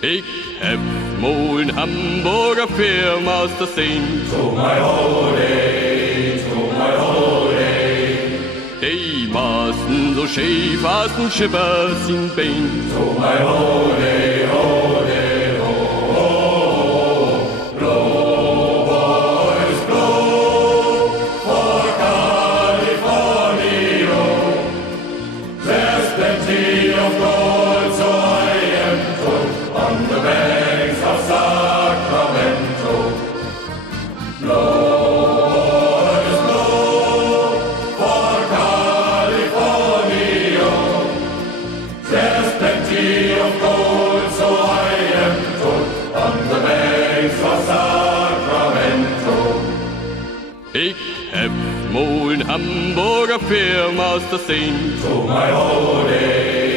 Ik heb mooi Hamburger firma's te zien. To my holy, to my holy. Die maßen so schief als ein Schippers in Bein. To my holy, holy, ho, ho, ho. Blow, boys, blow for California. There's plenty of gold, so I am told, on the banks of Sacramento. Blow, boys, blow for California. There's plenty of gold, so I am told, on the banks of Sacramento. Ik heb mooi Hamburger firma's te zien. To my holy,